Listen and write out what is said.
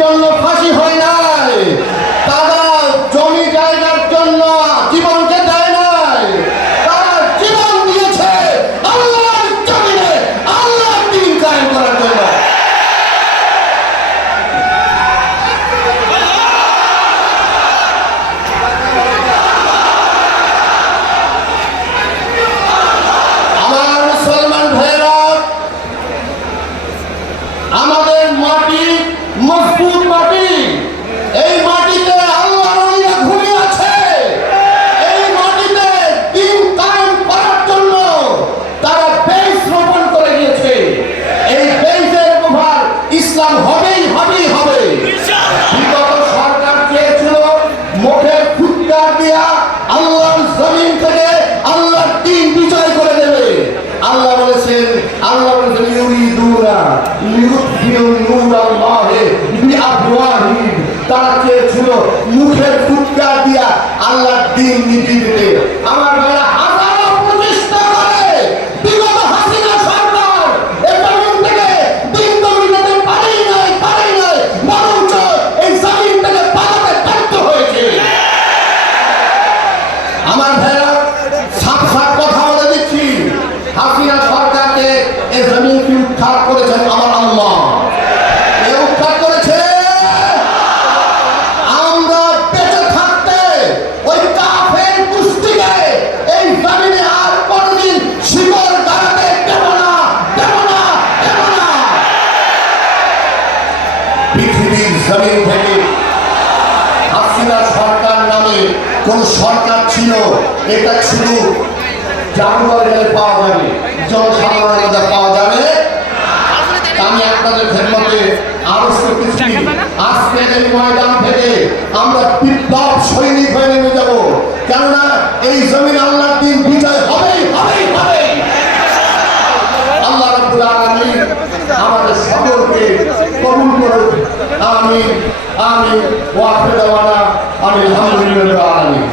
জন্য ফাঁসি হয় নাই। তারা জমি জায়গার জন্য জীবনকে দেয় নাই। তারা জীবন দিয়েছে আল্লাহর জমিনে, আল্লাহর দিন কায়েম করার জন্য। আমার মুসলমান ভাইরা আমাদের মাটি মজবুত মাটি। এই মাটিতে আল্লাহর ওলিরা আছে। এই মাটিতে তারা বেশ রোপণ করে গিয়েছে এই বেজের উপহার ইসলাম হবেই হবেই হবে। সরকার চেয়েছিল মুখে ফুটকার দিয়া আল্লাহর জমিন থেকে আল্লাহর দিন বিজয় করে দেবে। আল্লাহ বলেছেন আল্লাহ বলেছেন ইউরিদুনা লিউতফিউ নূরাল্লাহি বিআফওয়াহিম তারা চেয়েছিল মুখের ফুটকার দিয়া আল্লাহর দিন নিভিয়ে দিতে আমার ভাইরা হাজারো প্রচেষ্টা করে বিগত হাসিনা সরকার। পালাতে হয়েছে। আমার ভাইরা সাপ সাপ কথা বলে দিচ্ছি। হাসিনা সরকারকে এই জমিন কি উদ্ধার করেছেন আমার আল্লাহ। পৃথিবীর জমিন থেকে। হাসিনা সরকার নামে কোন সরকার ছিল, এটা শুধু জানুয়ারি পাওয়া যাবে। পাওয়া যাবে। আমি আপনাদের করতেছি আজকে এই ময়দান থেকে আমরা বিপ্লব সৈনিক হয়ে নেমে যাব। কেননা এই জমিন আল্লাহর آمين آمين وآخر دعوانا أن الحمد لله العالمين